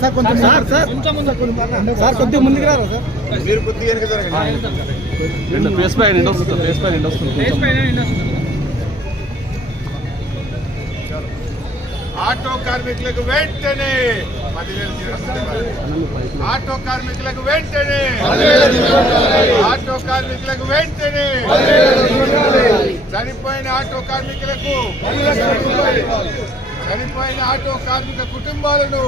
Sir కొంచెం sir కొద్దిగా ముందుకు రారా సార్ మీరు కొద్దిగా ఫేస్ పైన ఎండ్ వస్తుంది ఫేస్ పైన ఎండ్ వస్తుంది ఆటో కార్మికులకు వెంటనే ఆటో కార్మికులకు వెంటనే ఆటో కార్మికులకు వెంటనే చనిపోయిన ఆటో కార్మికులకు చనిపోయిన ఆటో కార్మిక కుటుంబాలను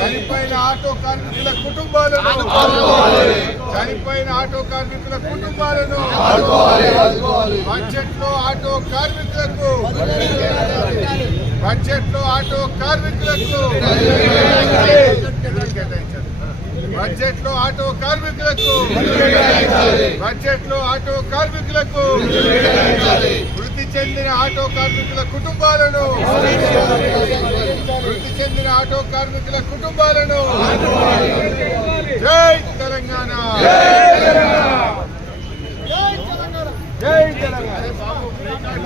చనిపోయిన ఆటో కార్మికుల కుటుంబాలను చనిపోయిన ఆటో కార్మికుల కుటుంబాలను బడ్జెట్లో ఆటో కార్మికులకు బడ్జెట్లో ఆటో కార్మికులకు బడ్జెట్లో ఆటో కార్మికులకు బడ్జెట్లో ఆటో కార్మికులకు వృద్ధి చెందిన ఆటో కార్మికుల కుటుంబాలను వృద్ధి చెందిన ఆటో కార్మికుల కుటుంబాలను జై తెలంగాణ జై తెలంగాణ.